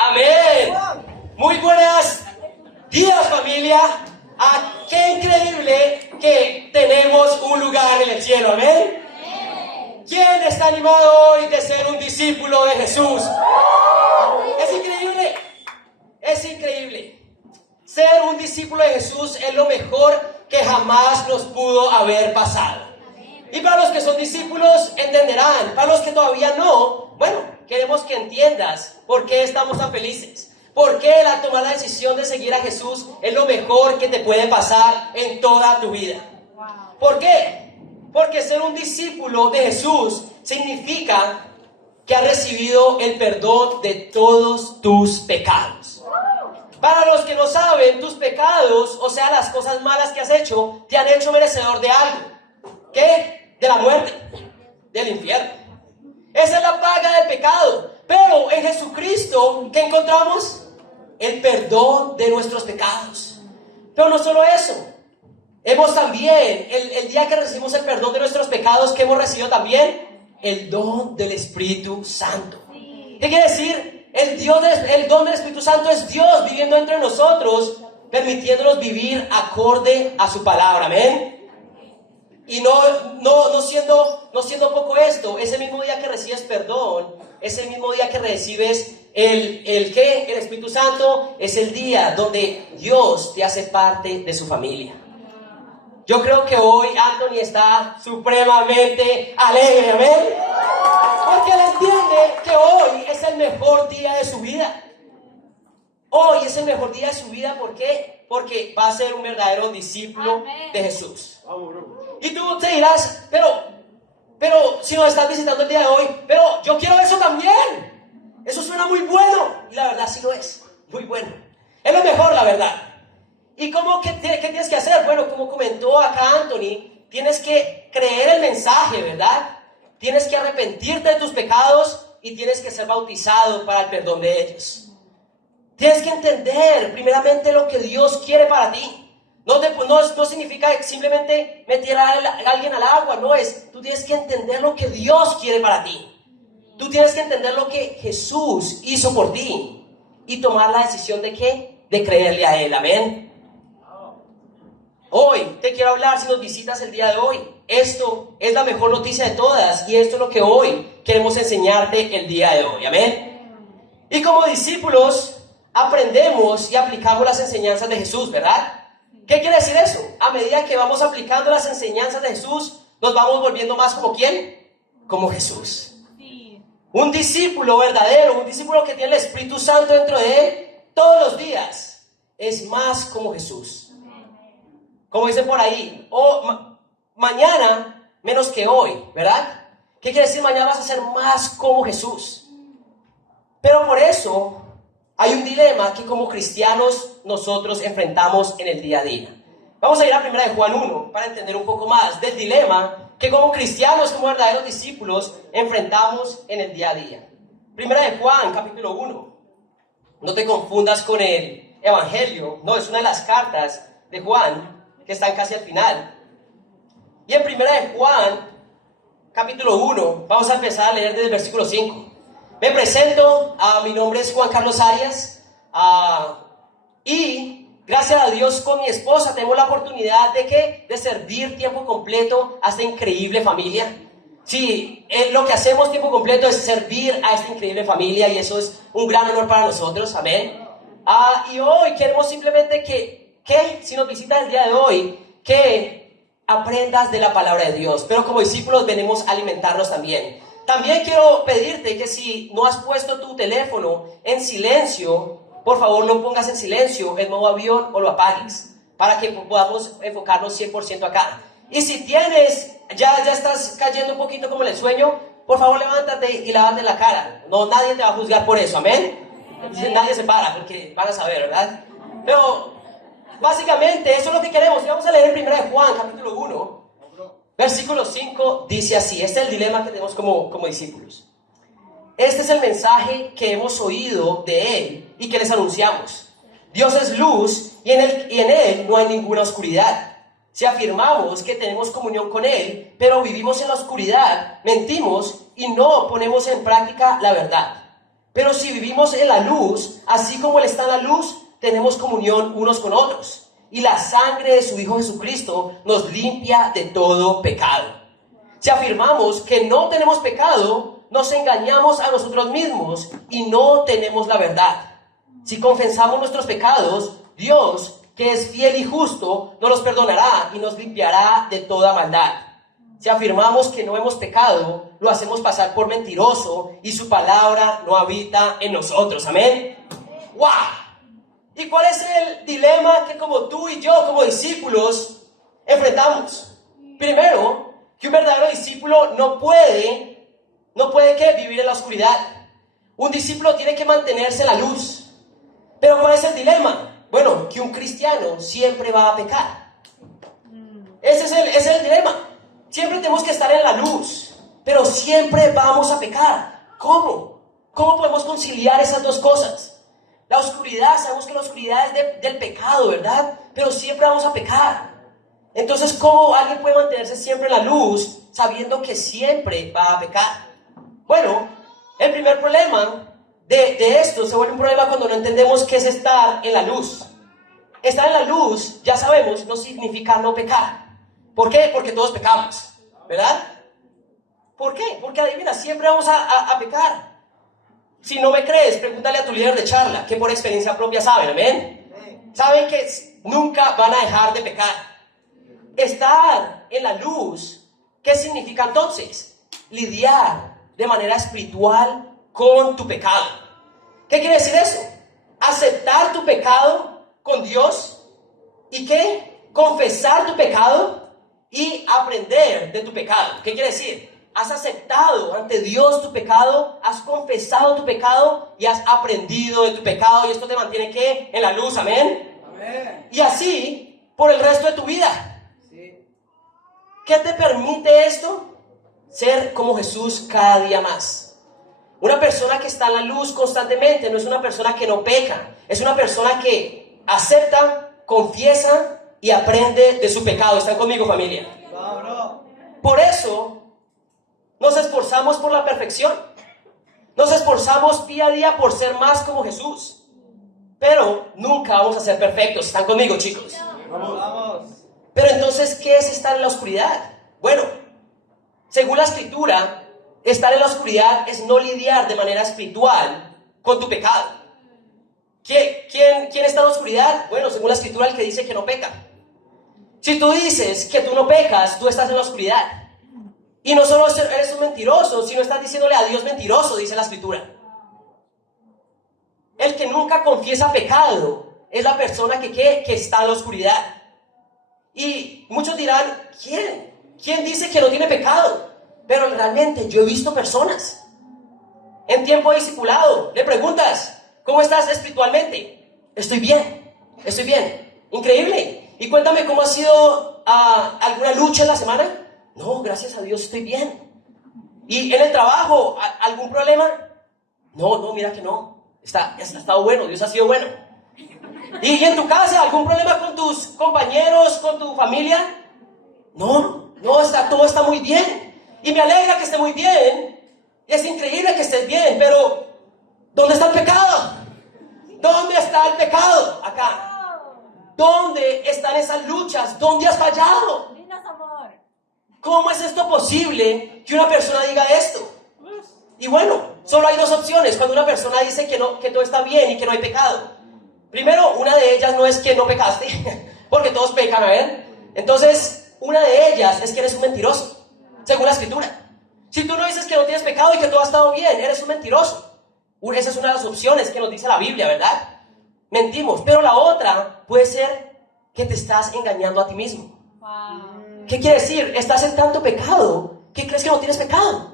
Amén. Muy buenos días, familia. Qué increíble que tenemos un lugar en el cielo. Amén. ¿Quién está animado hoy de ser un discípulo de Jesús? Es increíble. Es increíble. Ser un discípulo de Jesús es lo mejor que jamás nos pudo haber pasado. Y para los que son discípulos entenderán. Para los que todavía no, bueno, queremos que entiendas por qué estamos tan felices. Por qué tomar la decisión de seguir a Jesús es lo mejor que te puede pasar en toda tu vida. ¿Por qué? Porque ser un discípulo de Jesús significa que has recibido el perdón de todos tus pecados. Para los que no saben, tus pecados, o sea, las cosas malas que has hecho, te han hecho merecedor de algo. ¿Qué? De la muerte, del infierno. Esa es la paga del pecado. Pero en Jesucristo, ¿qué encontramos? El perdón de nuestros pecados. Pero no solo eso. Hemos también, el día que recibimos el perdón de nuestros pecados, ¿qué hemos recibido también? El don del Espíritu Santo. ¿Qué quiere decir? El don del Espíritu Santo es Dios viviendo entre nosotros, permitiéndonos vivir acorde a su palabra. Amén. Y no siendo poco esto, ese mismo día que recibes perdón, es el mismo día que recibes el Espíritu Santo, es el día donde Dios te hace parte de su familia. Yo creo que hoy Anthony está supremamente alegre, amén, porque él entiende que hoy es el mejor día de su vida. Hoy es el mejor día de su vida, ¿por qué? Porque va a ser un verdadero discípulo de Jesús. Y tú te dirás, pero si nos estás visitando el día de hoy, pero yo quiero eso también. Eso suena muy bueno. Y la verdad sí lo es, muy bueno. Es lo mejor, la verdad. ¿Y qué tienes que hacer? Bueno, como comentó acá Anthony, tienes que creer el mensaje, ¿verdad? Tienes que arrepentirte de tus pecados y tienes que ser bautizado para el perdón de ellos. Tienes que entender primeramente lo que Dios quiere para ti. No significa simplemente meter a alguien al agua, tú tienes que entender lo que Dios quiere para ti. Tú tienes que entender lo que Jesús hizo por ti y tomar la decisión de ¿qué? De creerle a Él, amén. Hoy te quiero hablar, si nos visitas el día de hoy, esto es la mejor noticia de todas y esto es lo que hoy queremos enseñarte el día de hoy, amén. Y como discípulos aprendemos y aplicamos las enseñanzas de Jesús, ¿verdad? ¿Qué quiere decir eso? A medida que vamos aplicando las enseñanzas de Jesús, nos vamos volviendo más como ¿quién? Como Jesús. Sí. Un discípulo verdadero, un discípulo que tiene el Espíritu Santo dentro de él todos los días, es más como Jesús. Como dicen por ahí, mañana menos que hoy, ¿verdad? ¿Qué quiere decir? Mañana vas a ser más como Jesús. Pero por eso hay un dilema que como cristianos nosotros enfrentamos en el día a día. Vamos a ir a 1 Juan 1 para entender un poco más del dilema que como cristianos, como verdaderos discípulos, enfrentamos en el día a día. 1 Juan, capítulo 1. No te confundas con el Evangelio. No, es una de las cartas de Juan que están casi al final. Y en 1 Juan, capítulo 1, vamos a empezar a leer desde el versículo 5. Me presento, mi nombre es Juan Carlos Arias, y gracias a Dios con mi esposa tenemos la oportunidad de servir tiempo completo a esta increíble familia. Sí, lo que hacemos tiempo completo es servir a esta increíble familia y eso es un gran honor para nosotros, amén. Y hoy queremos simplemente que si nos visitas el día de hoy, que aprendas de la palabra de Dios, pero como discípulos venimos a alimentarnos también. También quiero pedirte que si no has puesto tu teléfono en silencio, por favor lo pongas en silencio, en modo avión o lo apagues, para que podamos enfocarnos 100% acá. Y si tienes, ya estás cayendo un poquito como en el sueño, por favor levántate y lávate la cara. No, nadie te va a juzgar por eso, amén. Nadie se para porque van a saber, ¿verdad? Pero básicamente eso es lo que queremos. Y vamos a leer 1 Juan, capítulo 1. Versículo 5 dice así, este es el dilema que tenemos como discípulos. Este es el mensaje que hemos oído de Él y que les anunciamos. Dios es luz y en Él no hay ninguna oscuridad. Si afirmamos que tenemos comunión con Él, pero vivimos en la oscuridad, mentimos y no ponemos en práctica la verdad. Pero si vivimos en la luz, así como Él está en la luz, tenemos comunión unos con otros. Y la sangre de su Hijo Jesucristo nos limpia de todo pecado. Si afirmamos que no tenemos pecado, nos engañamos a nosotros mismos y no tenemos la verdad. Si confesamos nuestros pecados, Dios, que es fiel y justo, nos los perdonará y nos limpiará de toda maldad. Si afirmamos que no hemos pecado, lo hacemos pasar por mentiroso y su palabra no habita en nosotros. Amén. ¡Wow! ¿Y cuál es el dilema que como tú y yo, como discípulos, enfrentamos? Primero, que un verdadero discípulo no puede ¿qué? Vivir en la oscuridad. Un discípulo tiene que mantenerse en la luz. Pero ¿cuál es el dilema? Bueno, que un cristiano siempre va a pecar. Ese es el dilema. Siempre tenemos que estar en la luz, pero siempre vamos a pecar. ¿Cómo? ¿Cómo podemos conciliar esas dos cosas? La oscuridad, sabemos que la oscuridad es del pecado, ¿verdad? Pero siempre vamos a pecar. Entonces, ¿cómo alguien puede mantenerse siempre en la luz sabiendo que siempre va a pecar? Bueno, el primer problema de esto se vuelve un problema cuando no entendemos qué es estar en la luz. Estar en la luz, ya sabemos, no significa no pecar. ¿Por qué? Porque todos pecamos, ¿verdad? ¿Por qué? Porque adivina, siempre vamos a pecar. Si no me crees, pregúntale a tu líder de charla, que por experiencia propia saben, ¿amén? Saben que nunca van a dejar de pecar. Estar en la luz, ¿qué significa entonces? Lidiar de manera espiritual con tu pecado. ¿Qué quiere decir eso? Aceptar tu pecado con Dios y ¿qué? Confesar tu pecado y aprender de tu pecado. ¿Qué quiere decir? Has aceptado ante Dios tu pecado, has confesado tu pecado y has aprendido de tu pecado, y esto te mantiene ¿qué? En la luz, ¿amén? Amén. Y así por el resto de tu vida. Sí. ¿Qué te permite esto? Ser como Jesús cada día más. Una persona que está en la luz constantemente no es una persona que no peca, es una persona que acepta, confiesa y aprende de su pecado. ¿Están conmigo, familia? Por eso nos esforzamos por la perfección. Nos esforzamos día a día por ser más como Jesús. Pero nunca vamos a ser perfectos. ¿Están conmigo, chicos? Vamos. Pero entonces, ¿qué es estar en la oscuridad? Bueno, según la Escritura, estar en la oscuridad es no lidiar de manera espiritual con tu pecado. ¿Quién está en la oscuridad? Bueno, según la Escritura, el que dice que no peca. Si tú dices que tú no pecas, tú estás en la oscuridad. Y no solo eres un mentiroso, sino estás diciéndole a Dios mentiroso, dice la Escritura. El que nunca confiesa pecado es la persona que está en la oscuridad. Y muchos dirán, ¿quién dice que no tiene pecado? Pero realmente yo he visto personas en tiempo de discipulado. Le preguntas, ¿cómo estás espiritualmente? Estoy bien. Increíble. Y cuéntame cómo ha sido alguna lucha en la semana. No, gracias a Dios estoy bien. ¿Y en el trabajo algún problema? No, mira que no. Ha estado bueno, Dios ha sido bueno. ¿Y en tu casa algún problema con tus compañeros, con tu familia? No, todo está muy bien. Y me alegra que esté muy bien. Es increíble que estés bien, pero ¿dónde está el pecado? ¿Dónde está el pecado? Acá. ¿Dónde están esas luchas? ¿Dónde has fallado? ¿Cómo es esto posible que una persona diga esto? Y bueno, solo hay dos opciones cuando una persona dice que todo está bien y que no hay pecado. Primero, una de ellas no es que no pecaste, porque todos pecan, ¿ven? Entonces, una de ellas es que eres un mentiroso, según la Escritura. Si tú no dices que no tienes pecado y que todo ha estado bien, eres un mentiroso. Esa es una de las opciones que nos dice la Biblia, ¿verdad? Mentimos. Pero la otra puede ser que te estás engañando a ti mismo. Wow. ¿Qué quiere decir? Estás en tanto pecado que crees que no tienes pecado.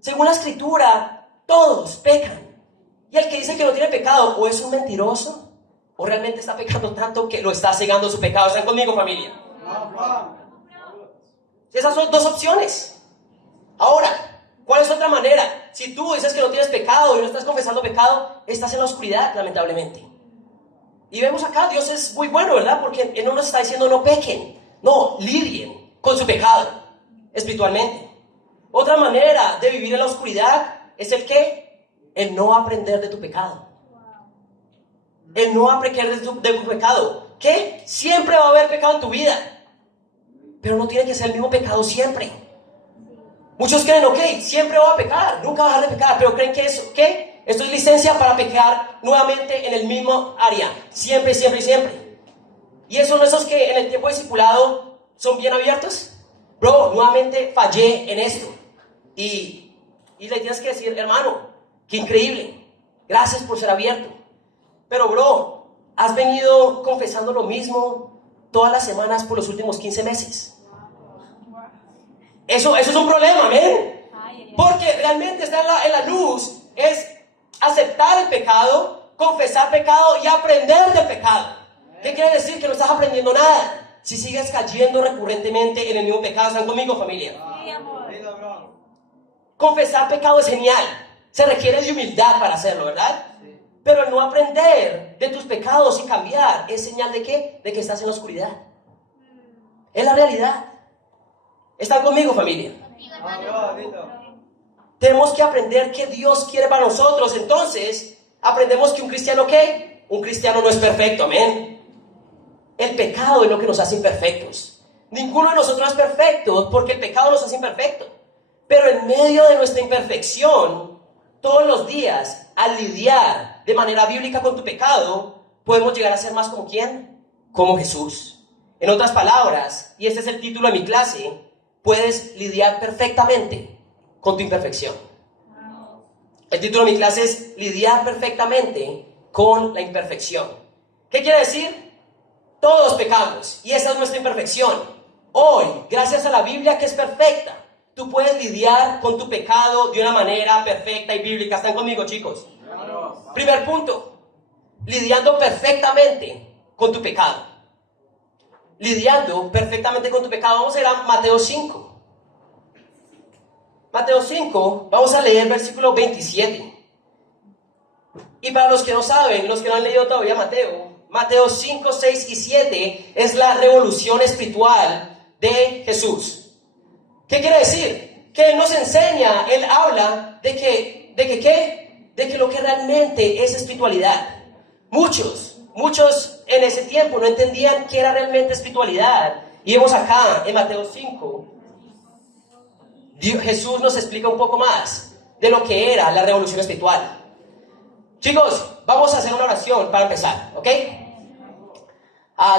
Según la Escritura, todos pecan. Y el que dice que no tiene pecado o es un mentiroso o realmente está pecando tanto que lo está cegando su pecado. ¿Están conmigo, familia? Esas son dos opciones. Ahora, ¿cuál es otra manera? Si tú dices que no tienes pecado y no estás confesando pecado, estás en la oscuridad, lamentablemente. Y vemos acá, Dios es muy bueno, ¿verdad? Porque Él no nos está diciendo no pequen, no, lidien con su pecado espiritualmente. Otra manera de vivir en la oscuridad es el ¿qué? el no aprender de tu pecado. El no aprender de tu pecado. ¿Qué? Siempre va a haber pecado en tu vida. Pero no tiene que ser el mismo pecado siempre. Muchos creen, ok, siempre voy a pecar, nunca voy a dejar de pecar, pero creen que eso, ¿qué? Esto es licencia para pecar nuevamente en el mismo área. Siempre, siempre y siempre. ¿Y eso no es esos que en el tiempo de discipulado son bien abiertos? Bro, nuevamente fallé en esto. Y le tienes que decir, hermano, qué increíble. Gracias por ser abierto. Pero bro, has venido confesando lo mismo todas las semanas por los últimos 15 meses. Eso es un problema, ¿ven? Porque realmente está en la luz, es aceptar el pecado, confesar pecado y aprender del pecado. ¿Qué quiere decir? Que no estás aprendiendo nada si sigues cayendo recurrentemente en el mismo pecado. ¿Están conmigo, familia? Sí, amor. Confesar pecado es genial. Se requiere de humildad para hacerlo, ¿verdad? Sí. Pero el no aprender de tus pecados y cambiar es señal de ¿qué? De que estás en la oscuridad. Es la realidad. ¿Están conmigo, familia? Tenemos que aprender qué Dios quiere para nosotros. Entonces, aprendemos que un cristiano, ¿qué? Un cristiano no es perfecto, amén. El pecado es lo que nos hace imperfectos. Ninguno de nosotros es perfecto porque el pecado nos hace imperfectos. Pero en medio de nuestra imperfección, todos los días, al lidiar de manera bíblica con tu pecado, podemos llegar a ser más como ¿quién? Como Jesús. En otras palabras, y este es el título de mi clase, puedes lidiar perfectamente con tu imperfección. El título de mi clase es lidiar perfectamente con la imperfección. ¿Qué quiere decir? Todos pecamos y esa es nuestra imperfección. Hoy, gracias a la Biblia que es perfecta, tú puedes lidiar con tu pecado de una manera perfecta y bíblica. ¿Están conmigo, chicos? Primer punto, lidiando perfectamente con tu pecado. Lidiando perfectamente con tu pecado. Vamos a ir a Mateo 5. Mateo 5, vamos a leer el versículo 27. Y para los que no saben, los que no han leído todavía Mateo 5, 6 y 7 es la revolución espiritual de Jesús. ¿Qué quiere decir? Que Él nos enseña, Él habla de que lo que realmente es espiritualidad. Muchos en ese tiempo no entendían qué era realmente espiritualidad. Y vemos acá en Mateo 5, Jesús nos explica un poco más de lo que era la revolución espiritual. Chicos, vamos a hacer una oración para empezar, ¿ok?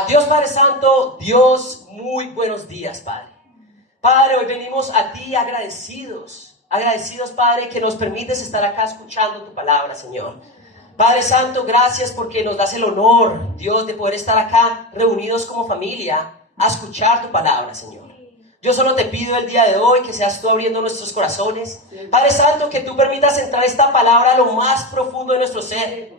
Dios Padre Santo, Dios, muy buenos días, Padre. Padre, hoy venimos a ti agradecidos, Padre, que nos permites estar acá escuchando tu palabra, Señor. Padre Santo, gracias porque nos das el honor, Dios, de poder estar acá reunidos como familia a escuchar tu palabra, Señor. Yo solo te pido el día de hoy que seas tú abriendo nuestros corazones. Padre Santo, que tú permitas entrar esta palabra a lo más profundo de nuestro ser.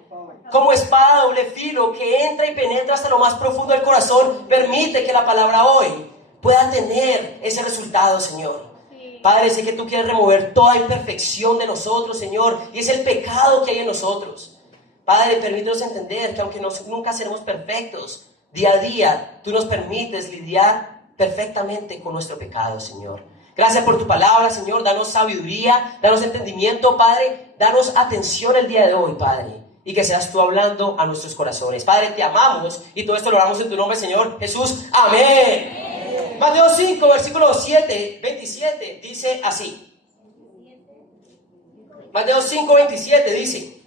Como espada doble filo que entra y penetra hasta lo más profundo del corazón. Permite que la palabra hoy pueda tener ese resultado, Señor. Padre, sé que tú quieres remover toda imperfección de nosotros, Señor, y es el pecado que hay en nosotros. Padre, permítenos entender que aunque nunca seremos perfectos, día a día tú nos permites lidiar perfectamente con nuestro pecado, Señor. Gracias por tu palabra, Señor. Danos sabiduría, danos entendimiento, Padre. Danos atención el día de hoy, Padre. Y que seas tú hablando a nuestros corazones. Padre, te amamos y todo esto lo oramos en tu nombre, Señor Jesús. Amén. Mateo 5, versículo 27 dice así. Mateo 5, 27 dice: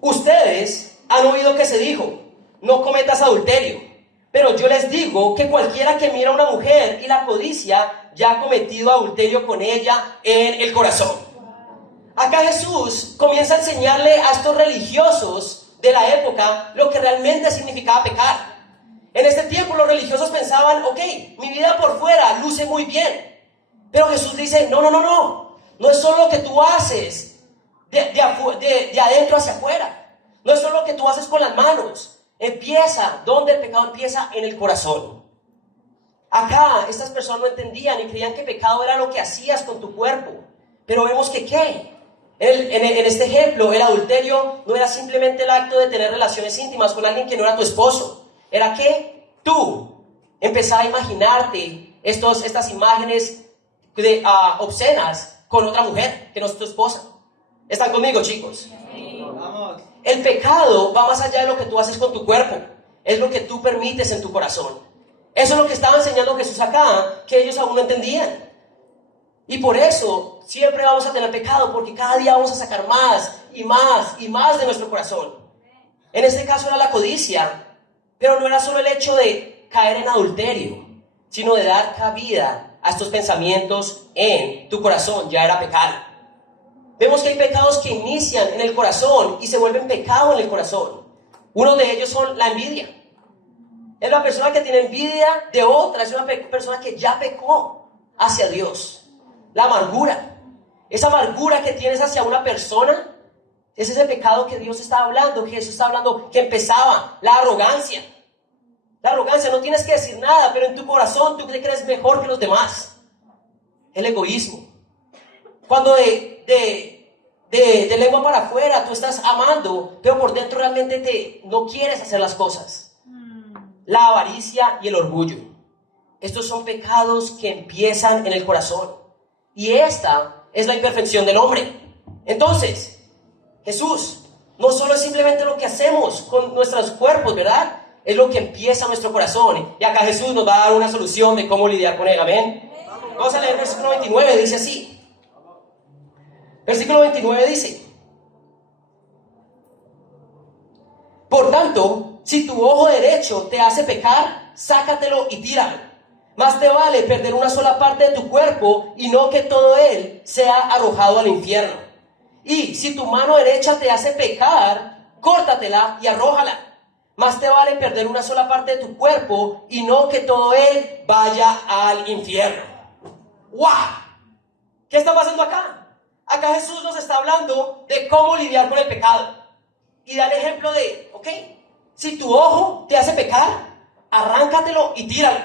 ustedes han oído que se dijo, no cometas adulterio. Pero yo les digo que cualquiera que mira a una mujer y la codicia ya ha cometido adulterio con ella en el corazón. Acá Jesús comienza a enseñarle a estos religiosos de la época lo que realmente significaba pecar. En este tiempo los religiosos pensaban, ok, mi vida por fuera luce muy bien. Pero Jesús dice, no es solo lo que tú haces de adentro hacia afuera. No es solo lo que tú haces con las manos. Empieza, ¿dónde el pecado empieza? En el corazón. Acá estas personas no entendían y creían que pecado era lo que hacías con tu cuerpo. Pero vemos que ¿qué? En este ejemplo, el adulterio no era simplemente el acto de tener relaciones íntimas con alguien que no era tu esposo. Era que tú empezar a imaginarte estas imágenes obscenas con otra mujer que no es tu esposa. ¿Están conmigo, chicos? Vamos. El pecado va más allá de lo que tú haces con tu cuerpo. Es lo que tú permites en tu corazón. Eso es lo que estaba enseñando Jesús acá, que ellos aún no entendían. Y por eso siempre vamos a tener pecado, porque cada día vamos a sacar más y más y más de nuestro corazón. En este caso era la codicia, pero no era solo el hecho de caer en adulterio, sino de dar cabida a estos pensamientos en tu corazón. Ya era pecado. Vemos que hay pecados que inician en el corazón y se vuelven pecado en el corazón. Uno de ellos son la envidia. Es la persona que tiene envidia de otra, es una persona que ya pecó hacia Dios. La amargura. Esa amargura que tienes hacia una persona, ese es el pecado que Dios está hablando, que Jesús está hablando, que empezaba. La arrogancia. La arrogancia, no tienes que decir nada, pero en tu corazón tú te crees mejor que los demás. El egoísmo. Cuando de lengua para afuera tú estás amando, pero por dentro realmente no quieres hacer las cosas. La avaricia y el orgullo. Estos son pecados que empiezan en el corazón. Y esta es la imperfección del hombre. Entonces, Jesús no solo es simplemente lo que hacemos con nuestros cuerpos, ¿verdad? Es lo que empieza en nuestro corazón. Y acá Jesús nos va a dar una solución de cómo lidiar con él. Amén. Vamos a leer el versículo 29, dice así. Versículo 29 dice: por tanto, si tu ojo derecho te hace pecar, sácatelo y tíralo. Más te vale perder una sola parte de tu cuerpo y no que todo él sea arrojado al infierno. Y si tu mano derecha te hace pecar, córtatela y arrójala. Más te vale perder una sola parte de tu cuerpo y no que todo él vaya al infierno. ¡Wow! ¿Qué está pasando acá? Acá Jesús nos está hablando de cómo lidiar con el pecado. Y da el ejemplo de, si tu ojo te hace pecar, arráncatelo y tíralo.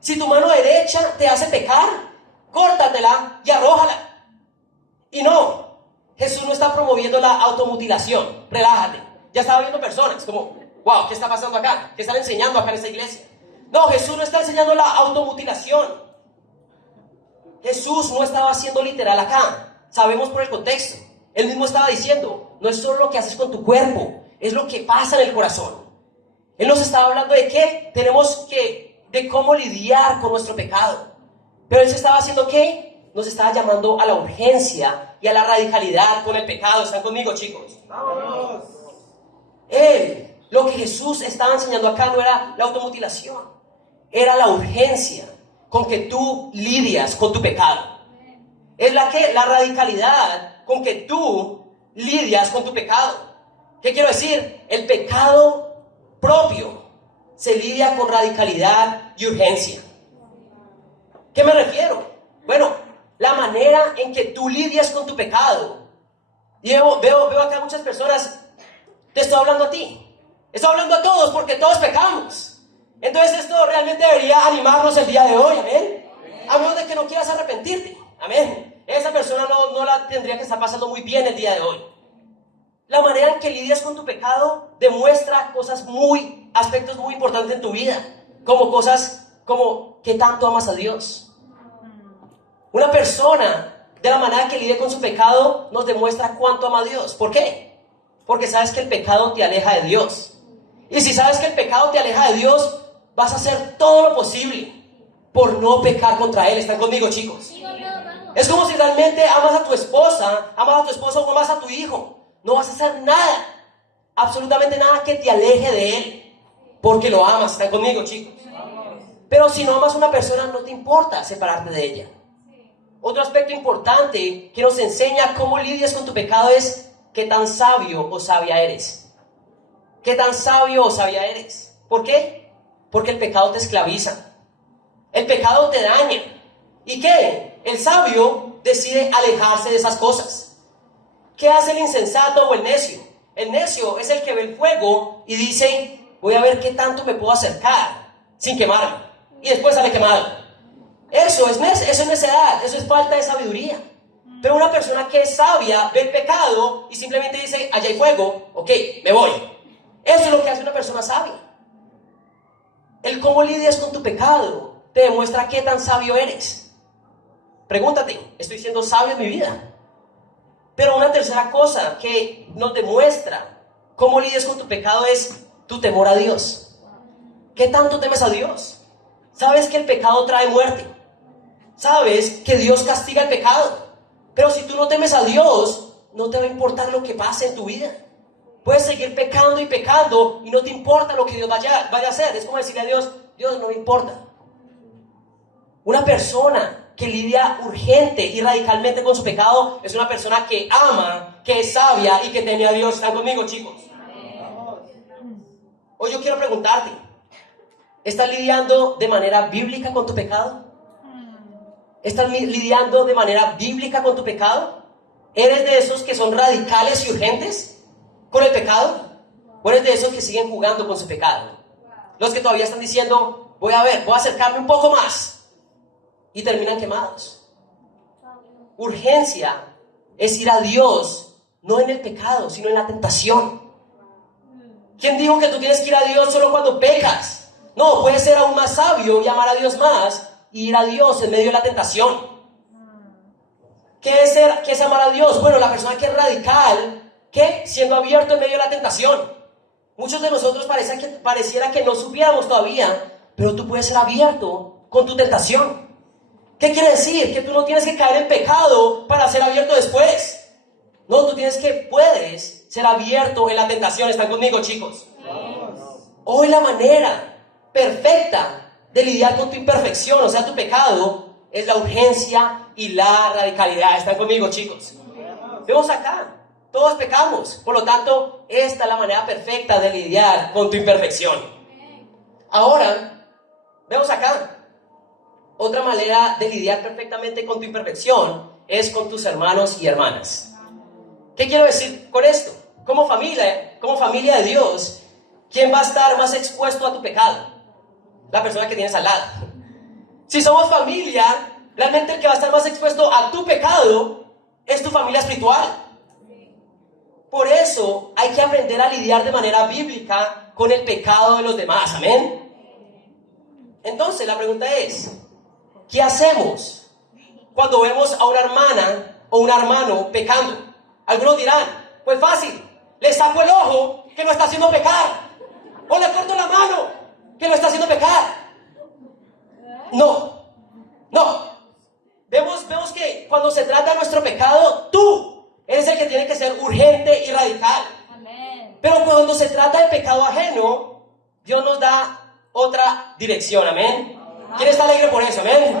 Si tu mano derecha te hace pecar, córtatela y arrójala. Y no, Jesús no está promoviendo la automutilación. Relájate. Ya estaba viendo personas como, wow, ¿qué está pasando acá? ¿Qué están enseñando acá en esta iglesia? No, Jesús no está enseñando la automutilación. Jesús no estaba haciendo literal acá. Sabemos por el contexto. Él mismo estaba diciendo, no es solo lo que haces con tu cuerpo, es lo que pasa en el corazón. Él nos estaba hablando de qué de cómo lidiar con nuestro pecado. Pero él se estaba haciendo ¿qué? Nos estaba llamando a la urgencia y a la radicalidad con el pecado. ¿Están conmigo, chicos? ¡Vamos! Lo que Jesús estaba enseñando acá no era la automutilación, era la urgencia con que tú lidias con tu pecado. Es la radicalidad con que tú lidias con tu pecado. ¿Qué quiero decir? El pecado propio se lidia con radicalidad y urgencia. ¿Qué me refiero? Bueno, la manera en que tú lidias con tu pecado. Y veo acá muchas personas, te estoy hablando a ti, estoy hablando a todos porque todos pecamos. Entonces esto realmente debería animarnos el día de hoy, amén. A menos de que no quieras arrepentirte, amén. Esa persona no la tendría que estar pasando muy bien el día de hoy. La manera en que lidias con tu pecado demuestra aspectos muy importantes en tu vida, como cosas como ¿qué tanto amas a Dios? Una persona, de la manera que lidia con su pecado, nos demuestra cuánto ama a Dios. ¿Por qué? Porque sabes que el pecado te aleja de Dios. Y si sabes que el pecado te aleja de Dios, vas a hacer todo lo posible por no pecar contra Él. ¿Están conmigo, chicos? Es como si realmente amas a tu esposa o amas a tu hijo. No vas a hacer nada, absolutamente nada que te aleje de Él, porque lo amas. ¿Están conmigo, chicos? Pero si no amas a una persona, no te importa separarte de ella. Otro aspecto importante que nos enseña cómo lidias con tu pecado es qué tan sabio o sabia eres. ¿Qué tan sabio o sabia eres? ¿Por qué? Porque el pecado te esclaviza. El pecado te daña. ¿Y qué? El sabio decide alejarse de esas cosas. ¿Qué hace el insensato o el necio? El necio es el que ve el fuego y dice, voy a ver qué tanto me puedo acercar sin quemarme. Y después sale quemado. Eso es necedad, eso es falta de sabiduría. Pero una persona que es sabia ve el pecado y simplemente dice, allá hay fuego, ok, me voy. Eso es lo que hace una persona sabia. El cómo lidias con tu pecado te demuestra qué tan sabio eres. Pregúntate, ¿estoy siendo sabio en mi vida? Pero una tercera cosa que nos demuestra cómo lidias con tu pecado es tu temor a Dios. ¿Qué tanto temes a Dios? Sabes que el pecado trae muerte. Sabes que Dios castiga el pecado. Pero si tú no temes a Dios, no te va a importar lo que pase en tu vida. Puedes seguir pecando y pecando y no te importa lo que Dios vaya a hacer. Es como decirle a Dios, Dios, no me importa. Una persona que lidia urgente y radicalmente con su pecado es una persona que ama, que es sabia y que teme a Dios. ¿Están conmigo, chicos? Hoy yo quiero preguntarte, ¿estás lidiando de manera bíblica con tu pecado? ¿Estás lidiando de manera bíblica con tu pecado? ¿Eres de esos que son radicales y urgentes con el pecado? ¿O eres de esos que siguen jugando con su pecado? Los que todavía están diciendo, voy a acercarme un poco más. Y terminan quemados. Urgencia es ir a Dios, no en el pecado, sino en la tentación. ¿Quién dijo que tú tienes que ir a Dios solo cuando pecas? No, puedes ser aún más sabio y amar a Dios más y ir a Dios en medio de la tentación. ¿Qué es amar a Dios? Bueno, la persona que es radical, ¿qué? Siendo abierto en medio de la tentación. Muchos de nosotros pareciera que no supiéramos todavía, pero tú puedes ser abierto con tu tentación. ¿Qué quiere decir? Que tú no tienes que caer en pecado para ser abierto después. No, tú puedes ser abierto en la tentación. ¿Están conmigo, chicos? Hoy la manera perfecta de lidiar con tu imperfección, o sea, tu pecado, es la urgencia y la radicalidad. ¿Están conmigo, chicos? Vemos acá, todos pecamos. Por lo tanto, esta es la manera perfecta de lidiar con tu imperfección. Ahora, vemos acá. Otra manera de lidiar perfectamente con tu imperfección es con tus hermanos y hermanas. ¿Qué quiero decir con esto? Como familia de Dios, ¿quién va a estar más expuesto a tu pecado? La persona que tienes al lado. Si somos familia, realmente el que va a estar más expuesto a tu pecado es tu familia espiritual. Por eso hay que aprender a lidiar de manera bíblica con el pecado de los demás. Amén. Entonces la pregunta es, ¿qué hacemos cuando vemos a una hermana o un hermano pecando? Algunos dirán, pues fácil, le saco el ojo que lo está haciendo pecar, o le corto la mano que lo está haciendo pecar. No. Vemos que cuando se trata de nuestro pecado, tú eres el que tiene que ser urgente y radical. Amén. Pero cuando se trata del pecado ajeno, Dios nos da otra dirección. Amén. ¿Quién está alegre por eso? Amén.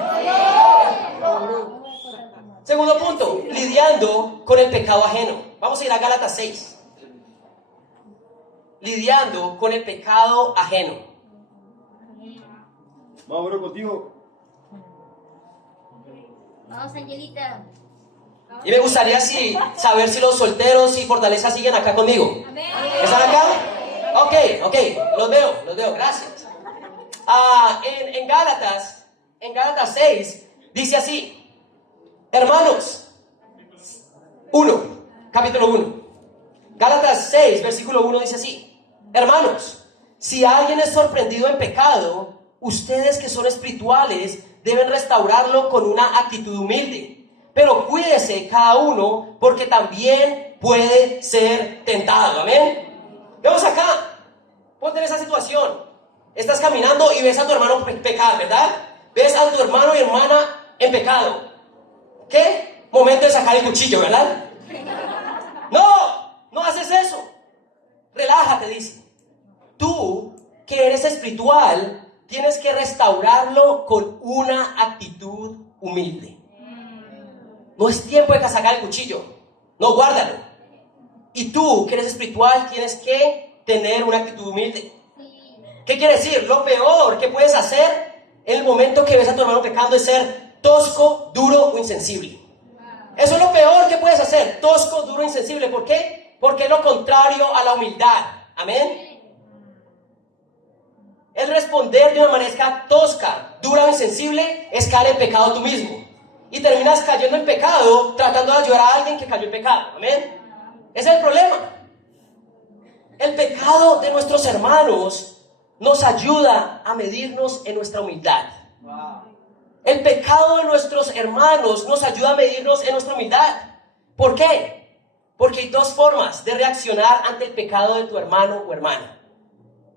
Segundo punto, lidiando con el pecado ajeno. Vamos a ir a Gálatas 6. Lidiando con el pecado ajeno. Vamos, bro, contigo. Vamos, Angelita. Y me gustaría saber si los solteros y Fortaleza siguen acá conmigo. ¿Están acá? Ok, los veo, gracias. En Gálatas 6, dice así, hermanos, capítulo 1, Gálatas 6, versículo 1 dice así, hermanos, si alguien es sorprendido en pecado, ustedes que son espirituales deben restaurarlo con una actitud humilde, pero cuídese cada uno porque también puede ser tentado. Amén. Vemos acá, ponte en esa situación. Estás caminando y ves a tu hermano pecar, ¿verdad? Ves a tu hermano y hermana en pecado. ¿Qué? Momento de sacar el cuchillo, ¿verdad? No haces eso. Relájate, dice. Tú, que eres espiritual, tienes que restaurarlo con una actitud humilde. No es tiempo de sacar el cuchillo. No, guárdalo. Y tú, que eres espiritual, tienes que tener una actitud humilde. ¿Qué quiere decir? Lo peor que puedes hacer en el momento que ves a tu hermano pecando es ser tosco, duro o insensible. Eso es lo peor que puedes hacer, tosco, duro, insensible. ¿Por qué? Porque es lo contrario a la humildad. Amén. El responder de una manera tosca, dura o insensible es caer en pecado tú mismo. Y terminas cayendo en pecado tratando de ayudar a alguien que cayó en pecado. Amén. Ese es el problema. El pecado de nuestros hermanos nos ayuda a medirnos en nuestra humildad. El pecado de nuestros hermanos nos ayuda a medirnos en nuestra humildad. ¿Por qué? Porque hay dos formas de reaccionar ante el pecado de tu hermano o hermana.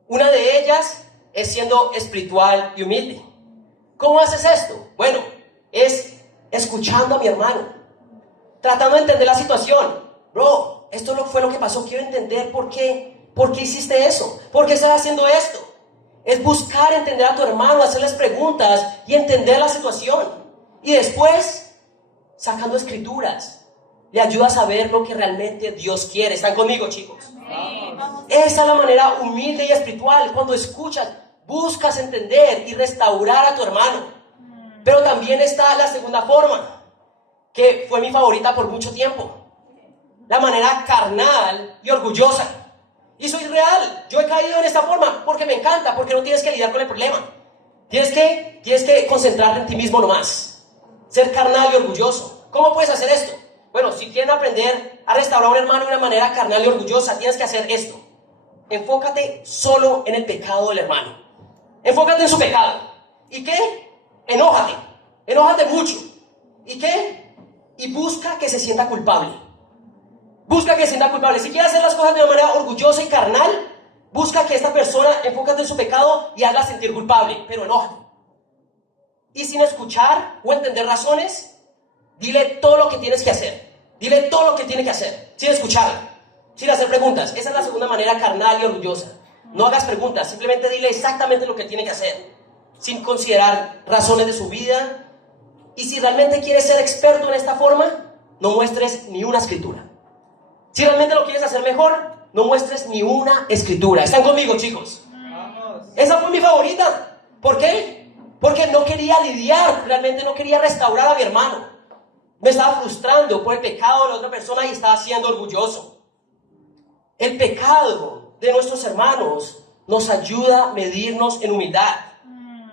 Una de ellas es siendo espiritual y humilde. ¿Cómo haces esto? Bueno, es escuchando a mi hermano, tratando de entender la situación. Bro, esto fue lo que pasó, quiero entender por qué hiciste eso, por qué estás haciendo esto. Es buscar entender a tu hermano, hacerles preguntas y entender la situación. Y después, sacando escrituras, le ayudas a ver lo que realmente Dios quiere. ¿Están conmigo, chicos? Esa es la manera humilde y espiritual. Cuando escuchas, buscas entender y restaurar a tu hermano. Pero también está la segunda forma, que fue mi favorita por mucho tiempo. La manera carnal y orgullosa. Y soy real. Yo he caído en esta forma porque me encanta, porque no tienes que lidiar con el problema. Tienes que concentrarte en ti mismo nomás. Ser carnal y orgulloso. ¿Cómo puedes hacer esto? Bueno, si quieren aprender a restaurar a un hermano de una manera carnal y orgullosa, tienes que hacer esto. Enfócate solo en el pecado del hermano. Enfócate en su pecado. ¿Y qué? Enójate. Enójate mucho. ¿Y qué? Y busca que se sienta culpable. Busca que se sienta culpable. Si quieres hacer las cosas de una manera orgullosa y carnal, busca que esta persona, enfócate en su pecado y hazla sentir culpable, pero enójate. Y sin escuchar o entender razones, dile todo lo que tienes que hacer. Dile todo lo que tiene que hacer, sin escucharla, sin hacer preguntas. Esa es la segunda manera carnal y orgullosa. No hagas preguntas, simplemente dile exactamente lo que tiene que hacer, sin considerar razones de su vida. Y si realmente quieres ser experto en esta forma, no muestres ni una escritura. Si realmente lo quieres hacer mejor, no muestres ni una escritura. ¿Están conmigo, chicos? Vamos. Esa fue mi favorita. ¿Por qué? Porque no quería lidiar, realmente no quería restaurar a mi hermano. Me estaba frustrando por el pecado de la otra persona y estaba siendo orgulloso. El pecado de nuestros hermanos nos ayuda a medirnos en humildad.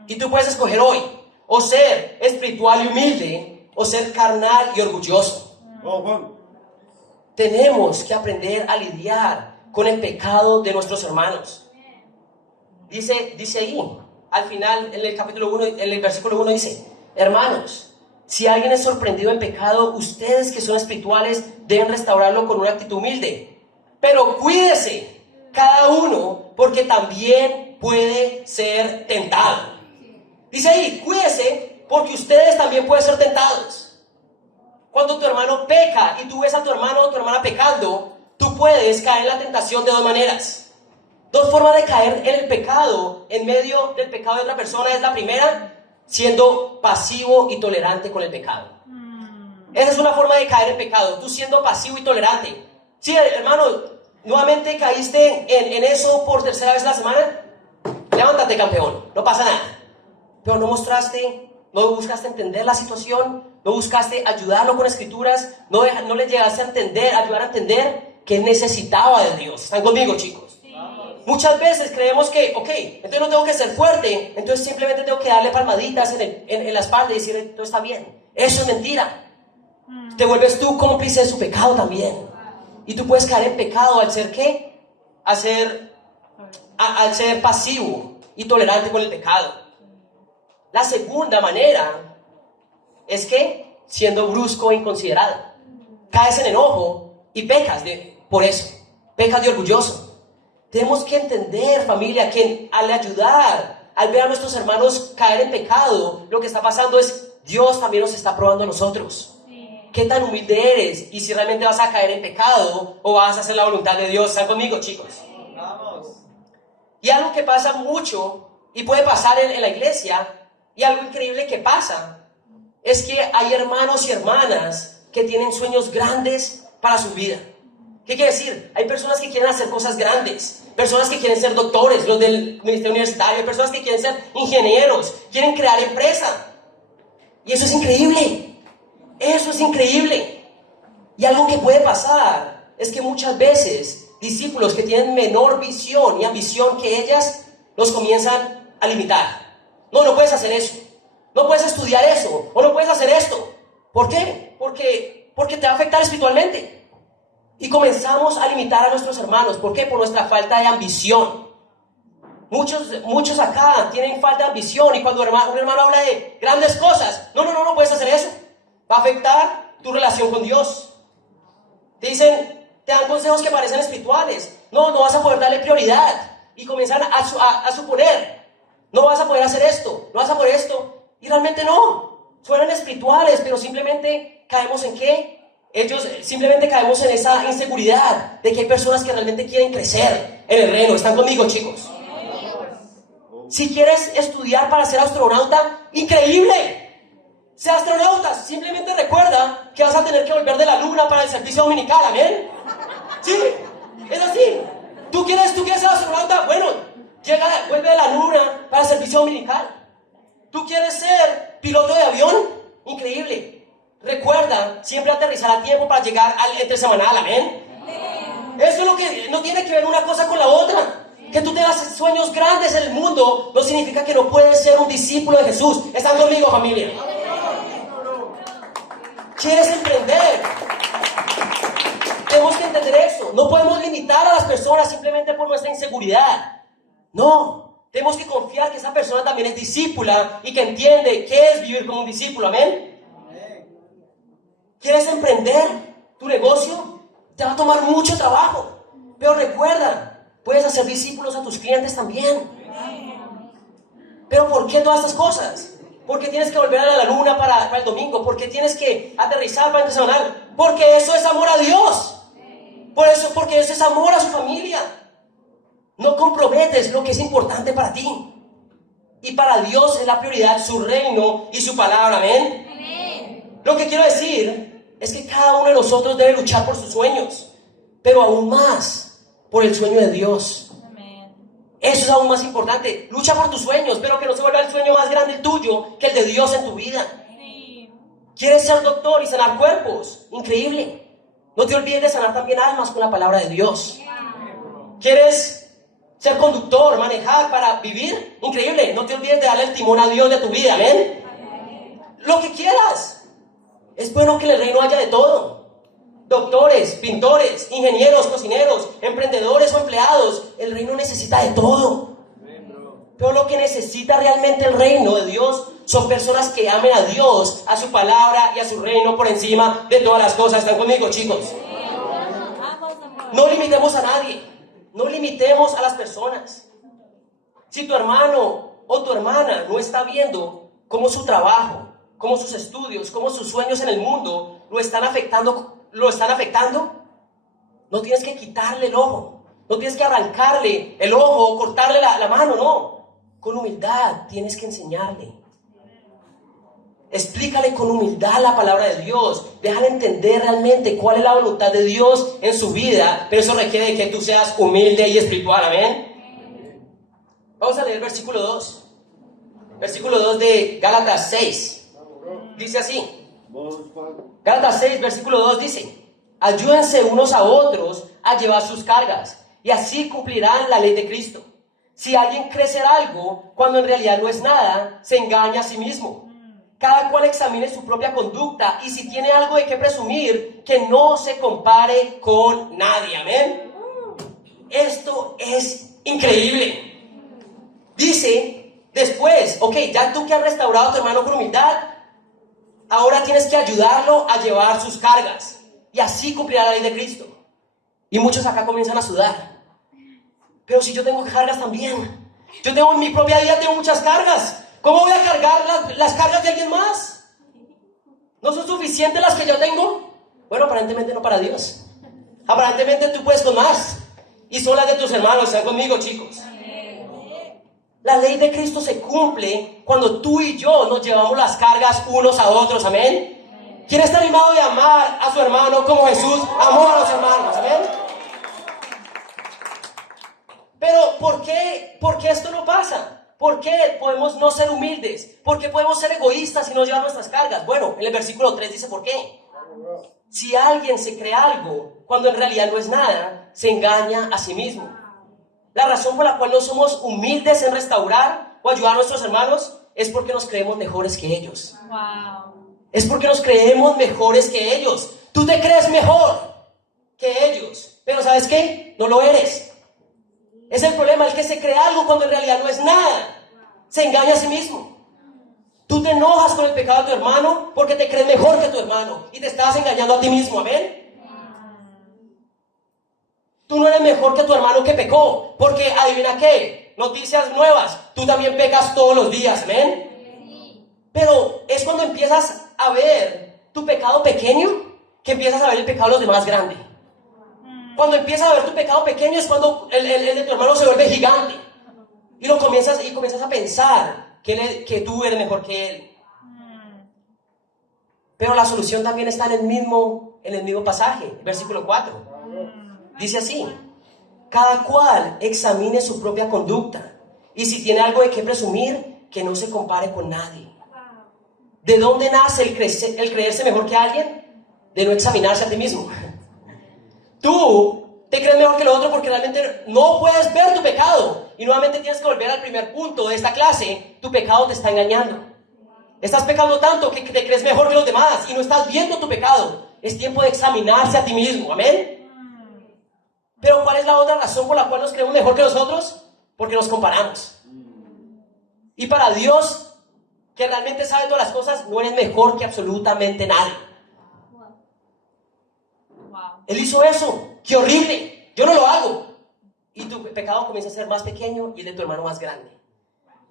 Y tú puedes escoger hoy, o ser espiritual y humilde, o ser carnal y orgulloso. Tenemos que aprender a lidiar con el pecado de nuestros hermanos. Dice ahí, al final, en el capítulo 1, en el versículo 1 dice: hermanos, si alguien es sorprendido en pecado, ustedes que son espirituales deben restaurarlo con una actitud humilde. Pero cuídese cada uno, porque también puede ser tentado. Dice ahí, cuídese, porque ustedes también pueden ser tentados. Cuando tu hermano peca y tú ves a tu hermano o tu hermana pecando, tú puedes caer en la tentación de dos maneras. Dos formas de caer en el pecado, en medio del pecado de otra persona. Es la primera, siendo pasivo y tolerante con el pecado. Esa es una forma de caer en pecado, tú siendo pasivo y tolerante. Sí, hermano, nuevamente caíste en eso por tercera vez la semana. Levántate, campeón, no pasa nada. Pero no buscaste entender la situación, no buscaste ayudarlo con escrituras, no le llegaste a entender, ayudar a entender que necesitaba de Dios. ¿Están conmigo, chicos? Sí. Muchas veces creemos que, entonces no tengo que ser fuerte, entonces simplemente tengo que darle palmaditas en la espalda y decirle, todo está bien. Eso es mentira. Te vuelves tú cómplice de su pecado también. Y tú puedes caer en pecado al ser ¿qué? Al ser pasivo y tolerante con el pecado. La segunda manera es que siendo brusco e inconsiderado. Caes en enojo y pecas por eso. Pecas de orgulloso. Tenemos que entender, familia, que al ayudar, al ver a nuestros hermanos caer en pecado, lo que está pasando es Dios también nos está probando a nosotros. ¿Qué tan humilde eres? Y si realmente vas a caer en pecado o vas a hacer la voluntad de Dios. ¿Están conmigo, chicos? Vamos. Y algo que pasa mucho y puede pasar en la iglesia, y algo increíble que pasa, es que hay hermanos y hermanas que tienen sueños grandes para su vida. ¿Qué quiere decir? Hay personas que quieren hacer cosas grandes, personas que quieren ser doctores, los del ministerio universitario, personas que quieren ser ingenieros, quieren crear empresa. Y eso es increíble. Eso es increíble. Y algo que puede pasar es que muchas veces discípulos que tienen menor visión y ambición que ellas los comienzan a limitar. No puedes hacer eso. No puedes estudiar eso. O no puedes hacer esto. ¿Por qué? Porque te va a afectar espiritualmente. Y comenzamos a limitar a nuestros hermanos. ¿Por qué? Por nuestra falta de ambición. Muchos acá tienen falta de ambición. Y cuando un hermano habla de grandes cosas, no puedes hacer eso. Va a afectar tu relación con Dios. Te dicen, te dan consejos que parecen espirituales. No vas a poder darle prioridad. Y comienzan a suponer, no vas a poder hacer esto, no vas a poder esto. Y realmente no, suenan espirituales, pero simplemente caemos en ¿qué? Ellos simplemente caemos en esa inseguridad de que hay personas que realmente quieren crecer en el reino. ¿Están conmigo, chicos? Si quieres estudiar para ser astronauta, ¡increíble! Sea astronauta, simplemente recuerda que vas a tener que volver de la luna para el servicio dominical, ¿amén? Sí, es así. ¿Tú quieres ser astronauta? Bueno, vuelve de la luna para el servicio dominical. ¿Tú quieres ser piloto de avión? Increíble. Recuerda siempre aterrizar a tiempo para llegar al entresemanal, ¿amén? Eso es lo que no tiene que ver una cosa con la otra. Que tú tengas sueños grandes en el mundo no significa que no puedes ser un discípulo de Jesús. ¿Están conmigo, familia? ¿Quieres emprender? Tenemos que entender eso. No podemos limitar a las personas simplemente por nuestra inseguridad. No. Tenemos que confiar que esa persona también es discípula y que entiende qué es vivir como un discípulo. ¿Amén? ¿Quieres emprender tu negocio? Te va a tomar mucho trabajo. Pero recuerda, puedes hacer discípulos a tus clientes también. ¿Pero por qué todas estas cosas? ¿Por qué tienes que volver a la luna para el domingo? ¿Por qué tienes que aterrizar para el semanal? Porque eso es amor a Dios. Porque eso es amor a su familia. No comprometes lo que es importante para ti. Y para Dios es la prioridad su reino y su palabra. ¿Amén? Amén. Lo que quiero decir es que cada uno de nosotros debe luchar por sus sueños, pero aún más por el sueño de Dios. Amén. Eso es aún más importante. Lucha por tus sueños, pero que no se vuelva el sueño más grande el tuyo que el de Dios en tu vida. Sí. ¿Quieres ser doctor y sanar cuerpos? Increíble. No te olvides de sanar también almas con la palabra de Dios. ¿Quieres ser conductor, manejar para vivir? Increíble. No te olvides de darle el timón a Dios de tu vida. ¿Amén? Amén. Lo que quieras. Es bueno que en el reino haya de todo. Doctores, pintores, ingenieros, cocineros, emprendedores o empleados. El reino necesita de todo. Pero lo que necesita realmente el reino de Dios son personas que amen a Dios, a su palabra y a su reino por encima de todas las cosas. ¿Están conmigo, chicos? No limitemos a nadie. No limitemos a las personas. Si tu hermano o tu hermana no está viendo cómo su trabajo, cómo sus estudios, cómo sus sueños en el mundo lo están afectando, no tienes que quitarle el ojo. No tienes que arrancarle el ojo o cortarle la mano, no. Con humildad tienes que enseñarle. Explícale con humildad la palabra de Dios. Déjale entender realmente cuál es la voluntad de Dios en su vida. Pero eso requiere de que tú seas humilde y espiritual. ¿Amén? Vamos a leer el versículo 2. Versículo 2 de Gálatas 6. Dice así. Gálatas 6, versículo 2 dice: ayúdense unos a otros a llevar sus cargas, y así cumplirán la ley de Cristo. Si alguien cree ser algo cuando en realidad no es nada, se engaña a sí mismo. Cada cual examine su propia conducta, y si tiene algo de qué presumir, que no se compare con nadie. Amén. Esto es increíble. Dice después, ok, ya tú que has restaurado a tu hermano con humildad, ahora tienes que ayudarlo a llevar sus cargas, y así cumplirá la ley de Cristo. Y muchos acá comienzan a sudar. Pero si yo tengo cargas también, yo tengo en mi propia vida, tengo muchas cargas. ¿Cómo voy a cargar las cargas de alguien más? ¿No son suficientes las que yo tengo? Bueno, aparentemente no para Dios. Aparentemente tú puedes con más. Y son las de tus hermanos. Están conmigo, chicos. La ley de Cristo se cumple cuando tú y yo nos llevamos las cargas unos a otros. Amén. ¿Quién está animado de amar a su hermano como Jesús amó a los hermanos? Amén. Pero ¿por qué esto no pasa? ¿Por qué podemos no ser humildes? ¿Por qué podemos ser egoístas y no llevar nuestras cargas? Bueno, en el versículo 3 dice ¿por qué? Si alguien se cree algo cuando en realidad no es nada, se engaña a sí mismo. La razón por la cual no somos humildes en restaurar o ayudar a nuestros hermanos es porque nos creemos mejores que ellos. Es porque nos creemos mejores que ellos. Tú te crees mejor que ellos, pero ¿sabes qué? No lo eres. Es el problema, el que se cree algo cuando en realidad no es nada. Se engaña a sí mismo. Tú te enojas con el pecado de tu hermano porque te crees mejor que tu hermano y te estás engañando a ti mismo. ¿Amén? Tú no eres mejor que tu hermano que pecó, porque adivina qué, noticias nuevas, tú también pecas todos los días, ¿ven? Pero es cuando empiezas a ver tu pecado pequeño, que empiezas a ver el pecado de los demás grande. Cuando empiezas a ver tu pecado pequeño es cuando el de tu hermano se vuelve gigante. Y comienzas a pensar que tú eres mejor que él. Pero la solución también está en el mismo pasaje, versículo 4. Dice así: cada cual examine su propia conducta, y si tiene algo de qué presumir, que no se compare con nadie. ¿De dónde nace el creerse mejor que alguien? De no examinarse a ti mismo. Tú te crees mejor que el otro porque realmente no puedes ver tu pecado. Y nuevamente tienes que volver al primer punto de esta clase. Tu pecado te está engañando. Estás pecando tanto que te crees mejor que los demás y no estás viendo tu pecado. Es tiempo de examinarse a ti mismo. ¿Amén? Pero ¿cuál es la otra razón por la cual nos creemos mejor que nosotros? Porque nos comparamos. Y para Dios, que realmente sabe todas las cosas, no eres mejor que absolutamente nadie. Él hizo eso. ¡Qué horrible! Yo no lo hago. Y tu pecado comienza a ser más pequeño y el de tu hermano más grande.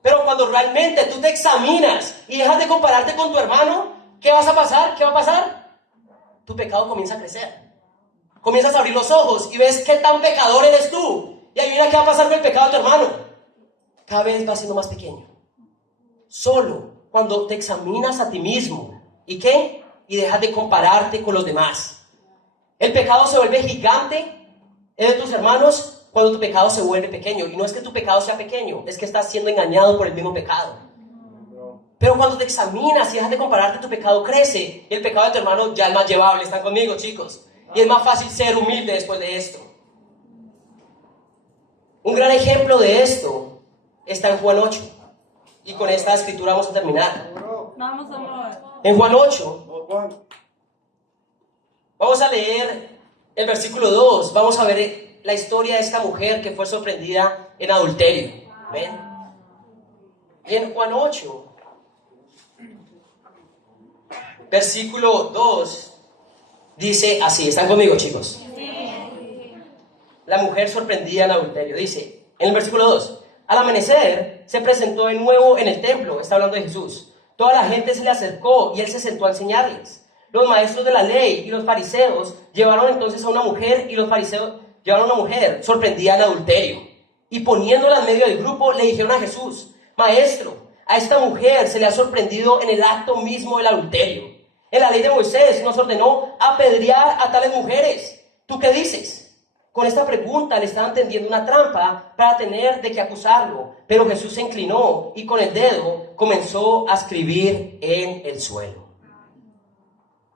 Pero cuando realmente tú te examinas y dejas de compararte con tu hermano, ¿qué vas a pasar? ¿Qué va a pasar? Tu pecado comienza a crecer. Comienzas a abrir los ojos y ves qué tan pecador eres tú. Y adivina qué va a pasar con el pecado de tu hermano. Cada vez va siendo más pequeño. Solo cuando te examinas a ti mismo. ¿Y qué? Y dejas de compararte con los demás. El pecado se vuelve gigante de tus hermanos cuando tu pecado se vuelve pequeño. Y no es que tu pecado sea pequeño, es que estás siendo engañado por el mismo pecado. Pero cuando te examinas y dejas de compararte, tu pecado crece. Y el pecado de tu hermano ya es más llevable. ¿Están conmigo, chicos? Y es más fácil ser humilde después de esto. Un gran ejemplo de esto está en Juan 8. Y con esta escritura vamos a terminar. Vamos, amor. En Juan 8, vamos a leer el versículo 2. Vamos a ver la historia de esta mujer que fue sorprendida en adulterio. ¿Ven? Y en Juan 8, versículo 2, dice así. ¿Están conmigo, chicos? La mujer sorprendida en adulterio. Dice, en el versículo 2, al amanecer se presentó de nuevo en el templo. Está hablando de Jesús. Toda la gente se le acercó y él se sentó a enseñarles. Los maestros de la ley y los fariseos llevaron entonces a una mujer, y los fariseos llevaron a una mujer sorprendida en adulterio. Y poniéndola en medio del grupo, le dijeron a Jesús: Maestro, a esta mujer se le ha sorprendido en el acto mismo del adulterio. En la ley de Moisés nos ordenó apedrear a tales mujeres. ¿Tú qué dices? Con esta pregunta le estaban tendiendo una trampa para tener de qué acusarlo. Pero Jesús se inclinó y con el dedo comenzó a escribir en el suelo.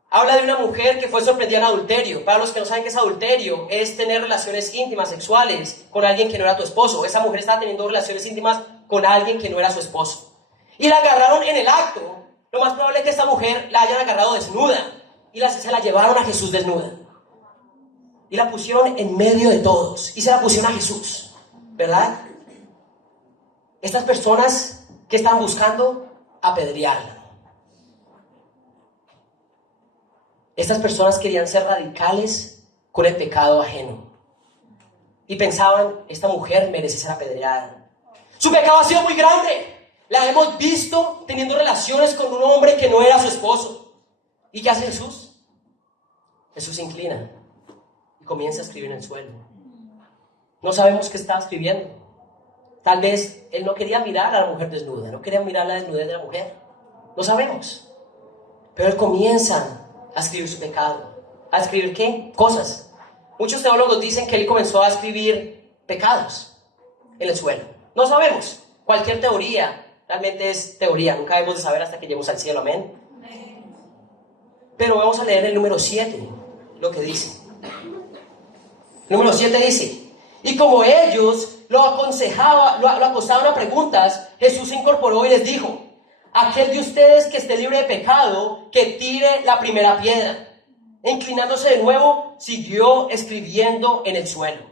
Habla de una mujer que fue sorprendida en adulterio. Para los que no saben qué es adulterio, es tener relaciones íntimas, sexuales, con alguien que no era tu esposo. Esa mujer estaba teniendo relaciones íntimas con alguien que no era su esposo. Y la agarraron en el acto. Lo más probable es que esta mujer la hayan agarrado desnuda. Y se la llevaron a Jesús desnuda. Y la pusieron en medio de todos. Y se la pusieron a Jesús. ¿Verdad? Estas personas que estaban buscando apedrearla. Estas personas querían ser radicales con el pecado ajeno. Y pensaban, esta mujer merece ser apedreada. Su pecado ha sido muy grande. La hemos visto teniendo relaciones con un hombre que no era su esposo. ¿Y qué hace Jesús? Jesús se inclina y comienza a escribir en el suelo. No sabemos qué estaba escribiendo. Tal vez él no quería mirar a la mujer desnuda, no quería mirar la desnudez de la mujer. No sabemos. Pero él comienza a escribir su pecado. ¿A escribir qué? Cosas. Muchos teólogos dicen que él comenzó a escribir pecados en el suelo. No sabemos. Cualquier teoría realmente es teoría. Nunca debemos de saber hasta que lleguemos al cielo. Amén. Pero vamos a leer el número 7, lo que dice. El número 7 dice: y como ellos lo acosaban a preguntas, Jesús se incorporó y les dijo: aquel de ustedes que esté libre de pecado, que tire la primera piedra. E inclinándose de nuevo, siguió escribiendo en el suelo.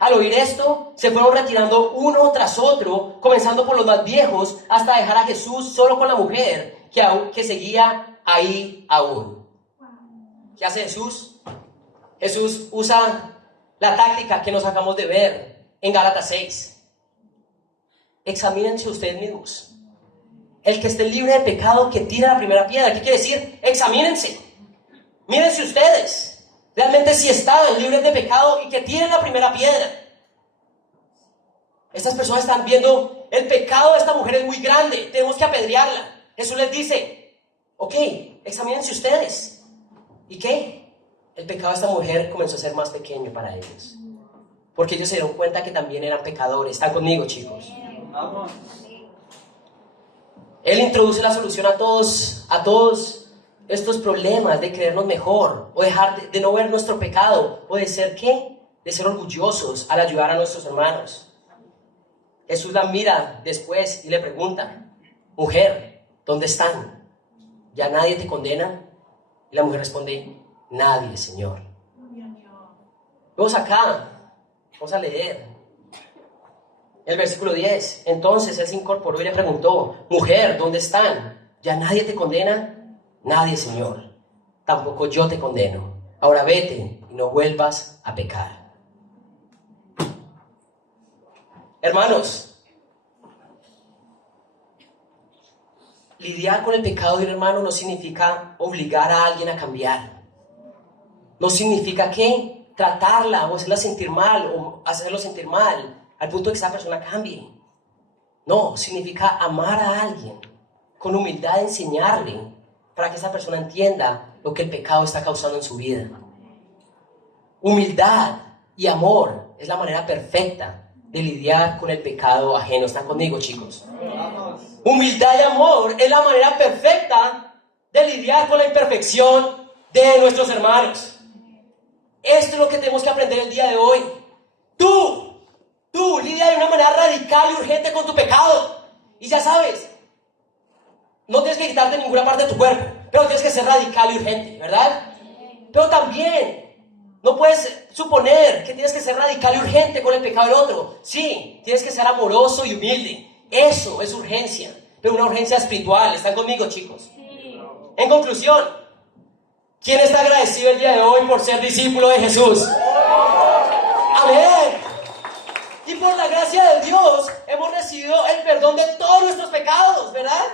Al oír esto, se fueron retirando uno tras otro, comenzando por los más viejos, hasta dejar a Jesús solo con la mujer, que seguía ahí aún. ¿Qué hace Jesús? Jesús usa la táctica que nos acabamos de ver en Gálatas 6. Examínense ustedes mismos. El que esté libre de pecado, que tire la primera piedra. ¿Qué quiere decir? Examínense. Mírense ustedes. Realmente si están libres de pecado y que tiren la primera piedra. Estas personas están viendo el pecado de esta mujer es muy grande. Tenemos que apedrearla. Jesús les dice, ok, examínense ustedes. ¿Y qué? El pecado de esta mujer comenzó a ser más pequeño para ellos. Porque ellos se dieron cuenta que también eran pecadores. ¿Están conmigo, chicos? Vamos. Él introduce la solución a todos estos problemas de creernos mejor, o dejar de no ver nuestro pecado, o de ser, ¿qué? De ser orgullosos al ayudar a nuestros hermanos. Jesús la mira después y le pregunta, mujer, ¿dónde están? ¿Ya nadie te condena? Y la mujer responde, nadie, Señor. Vamos acá, vamos a leer. El versículo 10. Entonces él se incorporó y le preguntó, mujer, ¿dónde están? ¿Ya nadie te condena? Nadie, Señor. Tampoco yo te condeno. Ahora vete y no vuelvas a pecar. Hermanos, lidiar con el pecado de un hermano no significa obligar a alguien a cambiar. No significa que tratarla o hacerla sentir mal o hacerlo sentir mal al punto de que esa persona cambie. No, significa amar a alguien, con humildad enseñarle para que esa persona entienda lo que el pecado está causando en su vida. Humildad y amor es la manera perfecta de lidiar con el pecado ajeno. ¿Están conmigo, chicos? Vamos. Humildad y amor es la manera perfecta de lidiar con la imperfección de nuestros hermanos. Esto es lo que tenemos que aprender el día de hoy. Tú lidia de una manera radical y urgente con tu pecado. Y ya sabes, no tienes que quitarte ninguna parte de tu cuerpo, pero tienes que ser radical y urgente, ¿verdad? Pero también no puedes suponer que tienes que ser radical y urgente con el pecado del otro. Sí, tienes que ser amoroso y humilde. Eso es urgencia, pero una urgencia espiritual. ¿Están conmigo, chicos? Sí. En conclusión, ¿quién está agradecido el día de hoy por ser discípulo de Jesús? Amén. Y por la gracia de Dios hemos recibido el perdón de todos nuestros pecados, ¿verdad?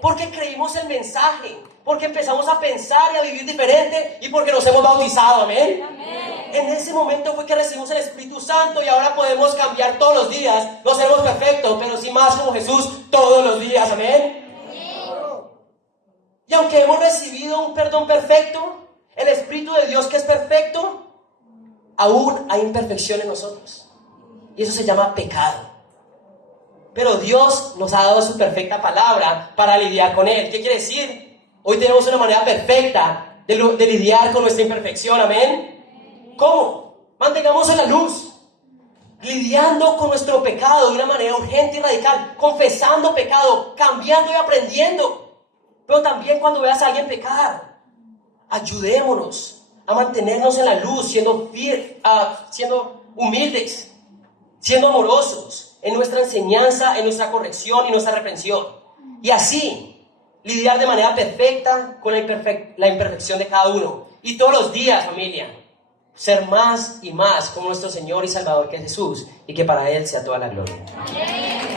Porque creímos el mensaje, porque empezamos a pensar y a vivir diferente y porque nos hemos bautizado, ¿amén? Amén. En ese momento fue que recibimos el Espíritu Santo y ahora podemos cambiar todos los días. No seremos perfectos, pero sí más como Jesús todos los días, ¿amén? Amén. Y aunque hemos recibido un perdón perfecto, el Espíritu de Dios que es perfecto, aún hay imperfección en nosotros. Y eso se llama pecado. Pero Dios nos ha dado su perfecta palabra para lidiar con él. ¿Qué quiere decir? Hoy tenemos una manera perfecta de lidiar con nuestra imperfección. ¿Amén? ¿Cómo? Mantengamos en la luz. Lidiando con nuestro pecado de una manera urgente y radical. Confesando pecado, cambiando y aprendiendo. Pero también cuando veas a alguien pecar, ayudémonos a mantenernos en la luz, siendo humildes, siendo amorosos en nuestra enseñanza, en nuestra corrección y nuestra reprensión. Y así, lidiar de manera perfecta con la imperfección de cada uno. Y todos los días, familia, ser más y más como nuestro Señor y Salvador que es Jesús. Y que para Él sea toda la gloria. Amén.